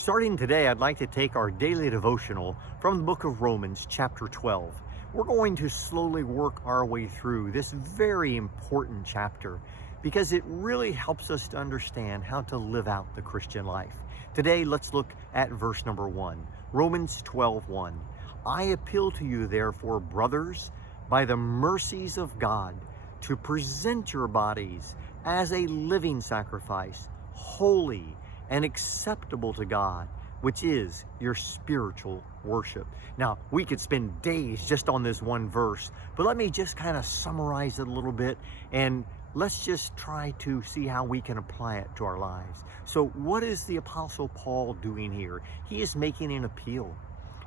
Starting today, I'd like to take our daily devotional from the book of Romans, chapter 12. We're going to slowly work our way through this very important chapter because it really helps us to understand how to live out the Christian life. Today, let's look at verse number 1, Romans 12:1. I appeal to you, therefore, brothers, by the mercies of God, to present your bodies as a living sacrifice, holy and acceptable to God, which is your spiritual worship. Now, we could spend days just on this one verse, but let me just kind of summarize it a little bit, and let's just try to see how we can apply it to our lives. So what is the Apostle Paul doing here? He is making an appeal.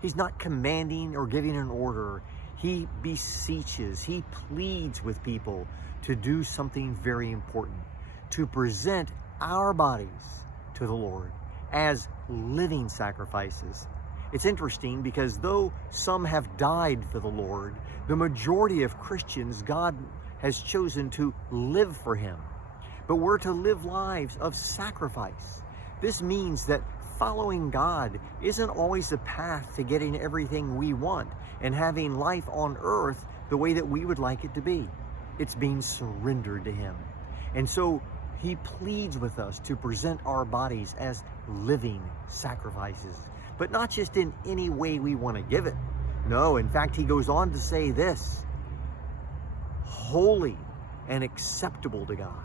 He's not commanding or giving an order. He beseeches, he pleads with people to do something very important, to present our bodies to the Lord as living sacrifices. It's interesting because though some have died for the Lord, the majority of Christians, God has chosen to live for Him. But we're to live lives of sacrifice. This means that following God isn't always the path to getting everything we want and having life on earth the way that we would like it to be. It's being surrendered to Him. And so He pleads with us to present our bodies as living sacrifices, but not just in any way we want to give it. No, in fact, he goes on to say this: holy and acceptable to God.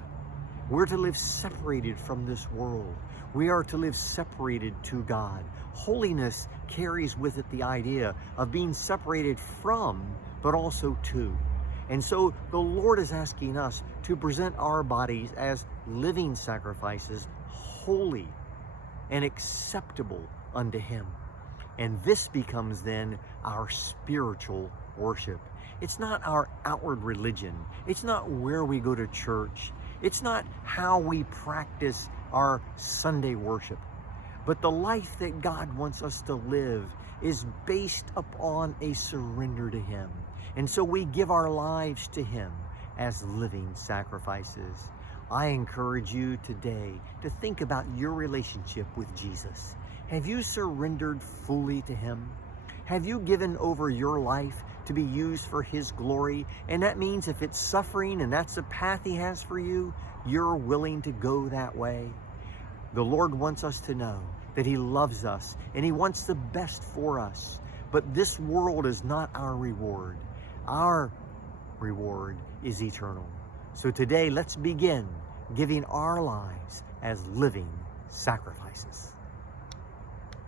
We're to live separated from this world. We are to live separated to God. Holiness carries with it the idea of being separated from, but also to. And so the Lord is asking us to present our bodies as living sacrifices, holy and acceptable unto Him. And this becomes then our spiritual worship. It's not our outward religion. It's not where we go to church. It's not how we practice our Sunday worship. But the life that God wants us to live is based upon a surrender to Him. And so we give our lives to Him as living sacrifices. I encourage you today to think about your relationship with Jesus. Have you surrendered fully to Him? Have you given over your life to be used for His glory? And that means if it's suffering and that's the path He has for you, you're willing to go that way. The Lord wants us to know that He loves us and He wants the best for us. But this world is not our reward. Our reward is eternal. So today, let's begin giving our lives as living sacrifices.